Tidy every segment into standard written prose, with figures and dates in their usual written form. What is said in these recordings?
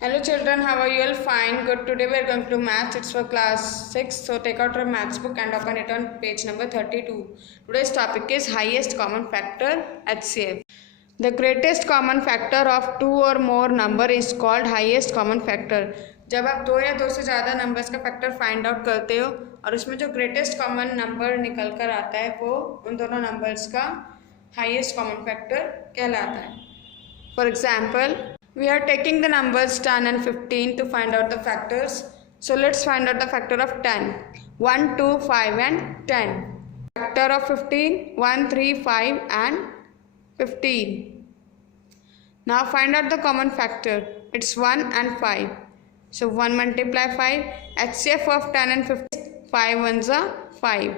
Hello children, how are you all? Fine, good. Today we are going to do maths. It's for class 6. So take out your maths book and open it on page number 32. Today's topic is highest common factor HCF. The greatest common factor of two or more number is called highest common factor. जब आप दो या दो से ज़्यादा numbers का factor find out करते हो और उसमें जो ग्रेटेस्ट कॉमन नंबर निकल कर आता है वो उन दोनों नंबर्स का हाईएस्ट कॉमन फैक्टर कहलाता है. For example, we are taking the numbers 10 and 15 to find out the factors. So let's find out the factor of 10. 1, 2, 5 and 10. Factor of 15, 1, 3, 5 and 15. Now find out the common factor. It's 1 and 5. So 1 multiply 5. HCF of 10 and 15. 5 ones are 5.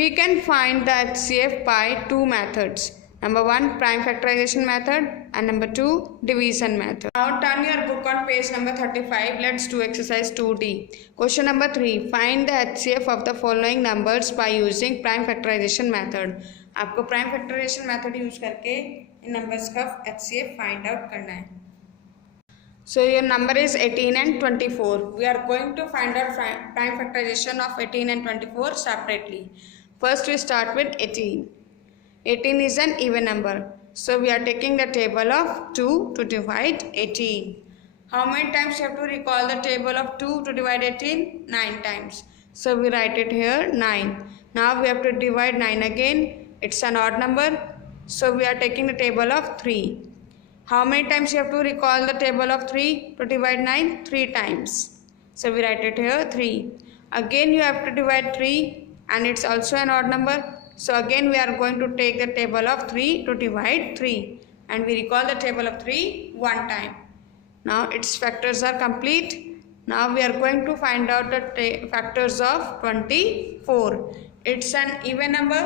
We can find the HCF by two methods. Number 1, prime factorization method, and number 2, division method. Now turn your book on page number 35. Let's do exercise 2D. Question number 3. Find the HCF of the following numbers by using prime factorization method. आपको prime factorization method use करके इन numbers का HCF find out करना है. So your number is 18 and 24. We are going to find out prime factorization of 18 and 24 separately. First we start with 18. 18 is an even number. So we are taking the table of 2 to divide 18. How many times you have to recall the table of 2 to divide 18? 9 times. So we write it here 9. Now we have to divide 9 again. It's an odd number. So we are taking the table of 3. How many times you have to recall the table of 3 to divide 9? 3 times. So we write it here 3. Again you have to divide 3 and it's also an odd number. So again we are going to take the table of 3 to divide 3 and we recall the table of 3 one time. Now its factors are complete. Now we are going to find out the factors of 24. It's an even number.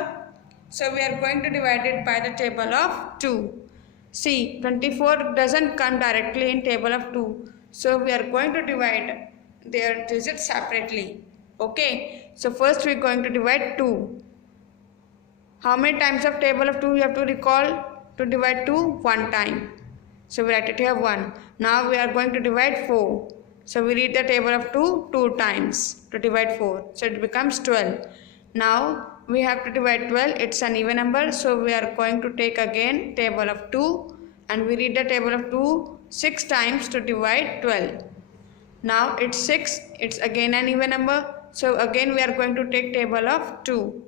So we are going to divide it by the table of 2. See, 24 doesn't come directly in table of 2. So we are going to divide their digits separately. Okay. So first we are going to divide 2. How many times of table of 2 you have to recall to divide 2? One time. So we write it here 1. Now we are going to divide 4. So we read the table of 2 2 times to divide 4. So it becomes 12. Now we have to divide 12. It's an even number. So we are going to take again table of 2 and we read the table of 2 6 times to divide 12. Now it's 6. It's again an even number. So again we are going to take table of 2.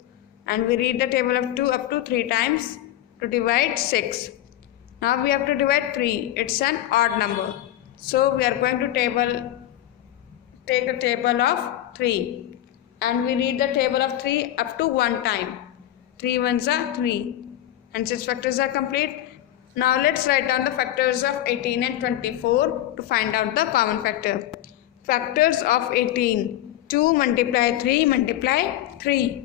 And we read the table of 2 up to 3 times to divide 6. Now we have to divide 3. It's an odd number. So we are going to take the table of 3. And we read the table of 3 up to 1 time. 3 ones are 3. And 6 factors are complete. Now let's write down the factors of 18 and 24 to find out the common factor. Factors of 18. 2 multiply 3 multiply 3.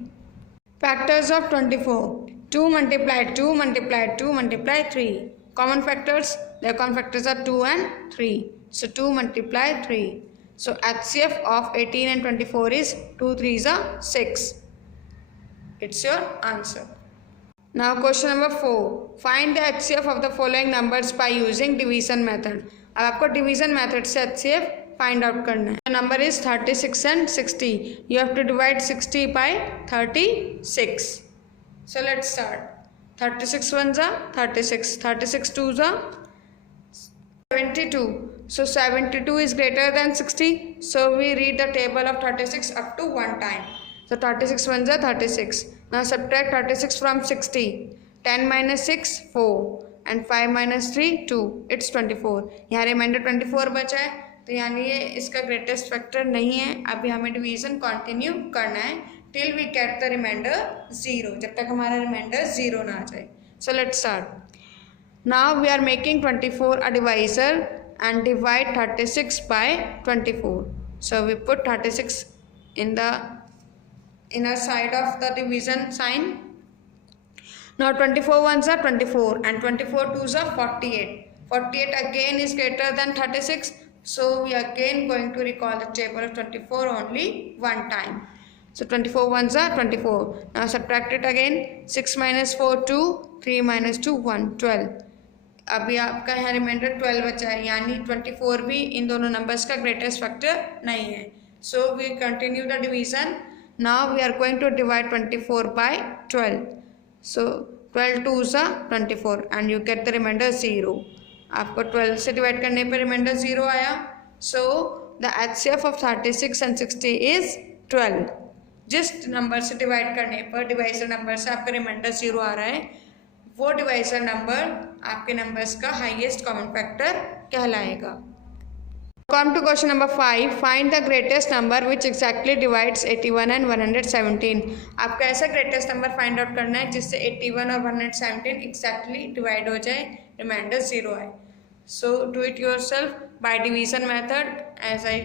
Factors of 24. 2 multiply 2 multiply 2 multiply 3. Common factors. Their common factors are 2 and 3. So 2 multiply 3. So HCF of 18 and 24 is 2 3s are 6. It's your answer. Now question number 4. Find the HCF of the following numbers by using division method. अब आपको division method से HCF find out करना है. The number is 36 and 60. You have to divide 60 by 36. So let's start. 36 ones are 36. 36 twos are 72. So 72 is greater than 60. So we read the table of 36 up to 1 time. So 36 ones are 36. Now subtract 36 from 60. 10 minus 6, 4. And 5 minus 3, 2. It's 24. यहाँ remainder 24 बचा है. तो यानी ये इसका greatest factor नहीं है. अभी हमें डिवीजन कंटिन्यू करना है till we get the reminder 0. जब तक हमारा रिमाइंडर 0 ना आ जाए. So let's start. Now we are making 24 a divisor and divide 36 by 24. So we put 36 in the inner side of the division sign. Now 24 ones are 24 and 24 twos are 48. 48 again is greater than 36. So we are again going to recall the table of 24 only one time. So 24 ones are 24. Now subtract it again. 6 minus 4, 2. 3 minus 2, 1. 12. अभी आपका यहाँ reminder 12 बचा है, यानी 24 भी इन दोनों numbers का greatest factor नहीं है. So we continue the division. Now we are going to divide 24 by 12. So 12 2s are 24 and you get the reminder 0. आपको 12 से डिवाइड करने पर रिमाइंडर 0 आया. So the HCF of 36 and 60 is 12. जिस number से divide करने पर डिवाइजर नंबर से आपका रिमाइंडर 0 आ रहा है, वो डिवाइजर नंबर आपके नंबर्स का हाईएस्ट कॉमन फैक्टर कहलाएगा. Come to question number 5. Find the greatest number which exactly divides 81 and 117. आपका ऐसा greatest number find out करना है जिससे 81 और 117 exactly divide हो जाए, remainder 0 आए. So do it yourself by division method as I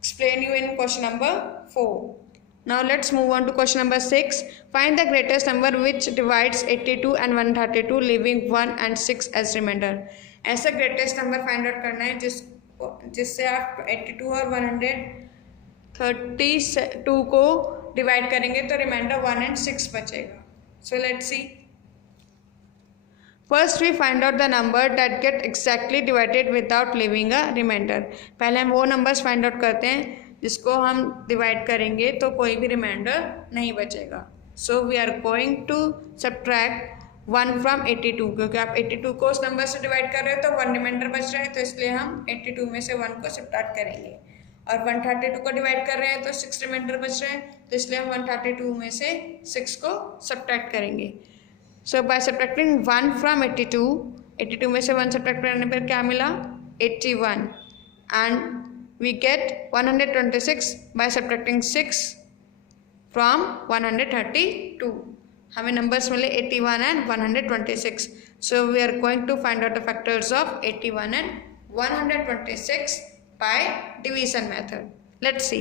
explain you in question number 4. Now let's move on to question number 6. Find the greatest number which divides 82 and 132 leaving 1 and 6 as remainder. ऐसा greatest number find out करना है जिससे आप 82 और 132 को divide करेंगे तो reminder 1 and 6 बचेगा. So let's see. First we find out the number that get exactly divided without leaving a reminder. पहले हम वो नंबर्स फाइंड आउट करते हैं जिसको हम डिवाइड करेंगे तो कोई भी रिमाइंडर नहीं बचेगा. So we are going to subtract 1 from 82, क्योंकि आप 82 को उस नंबर से डिवाइड कर रहे हो तो 1 रिमाइंडर बच रहा है, तो इसलिए हम 82 में से 1 को सब्ट्रैक्ट करेंगे. और 132 को डिवाइड कर रहे हैं तो 6 रिमाइंडर बच रहे हैं, तो इसलिए हम 132 में से 6 को सब्ट्रैक्ट करेंगे. सो बाय सब्ट्रैक्टिंग 1 फ्रॉम 82 में से 1 सब्ट्रैक्ट करने पर क्या मिला? 81. And we get 126 by subtracting 6 from 132. हमें नंबर्स मिले 81 and 126. So we are going to find out the factors of 81 and 126 by division method. Let's see.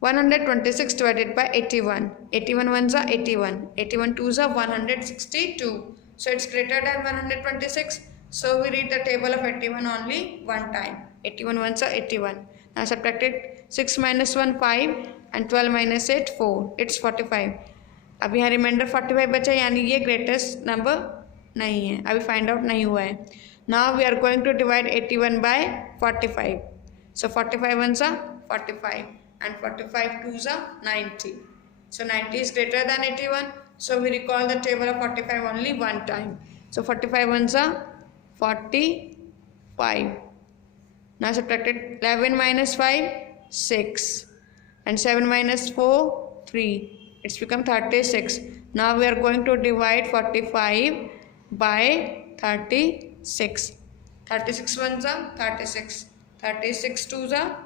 126 divided by 81. 81 ones are 81. 81 twos are 162. So it's greater than 126. So we read the table of 81 only one time. 81 ones are 81. Now subtracted 6 minus 1 5 and 12 minus 8 4. It's 45. अभी यहाँ reminder 45 बचा, यानी ये greatest number नहीं है, अभी find out नहीं हुआ है. Now we are going to divide 81 by 45. So 45 ones are 45 and 45 twos are 90. So 90 is greater than 81. So we recall the table of 45 only one time. So 45 ones are 45. Now subtracted 11 minus 5 6 and 7 minus 4 3. It's become 36. Now we are going to divide 45 by 36. 36 ones are 36. 36 twos are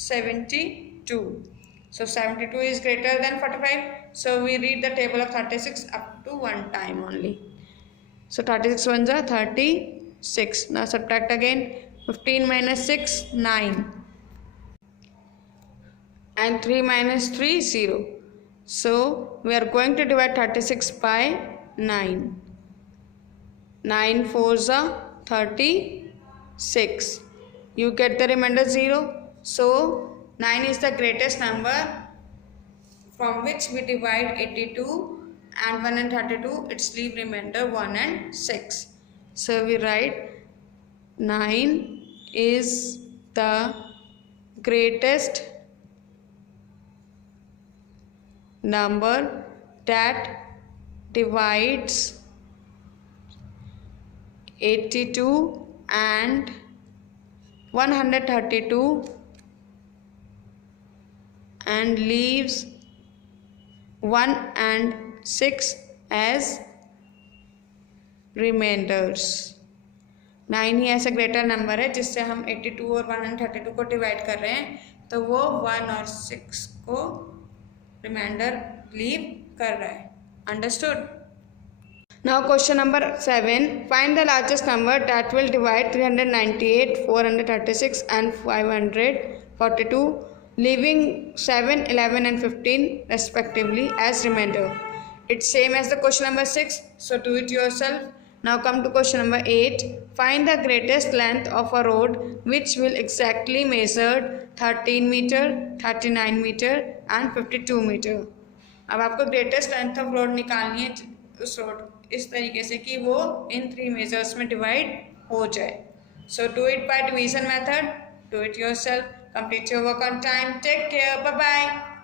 72. So 72 is greater than 45. So we read the table of 36 up to one time only. So 36 ones are 36. Now subtract again. 15 minus 6 9. And 3 minus 3 0. So we are going to divide 36 by 9. 9 fours are 36. You get the remainder 0. So 9 is the greatest number from which we divide 82 and 132. It's leave remainder 1 and 6. So we write 9 is the greatest number that divides 82 and 132 and leaves 1 and 6 as remainders. 9 ही ऐसा greater number है जिससे हम 82 और 132 को divide कर रहे हैं, तो वो 1 और 6 को रिमाइंडर लीव कर रहा है. Understood. Now question number 7. Find the largest number that will divide 398 436 and 542 leaving 7 11 and 15 respectively as remainder. It's same as the question number 6, so do it yourself. Now come to question number 8. Find the greatest length of a road which will exactly measure 13 meter, 39 meter and 52 meter. अब आपको greatest length of road निकालनी है उस road इस तरीके से कि वो इन 3 मेजर्स में डिवाइड हो जाए. So do it by division method. Do it yourself. Complete your work on time. Take care. Bye bye.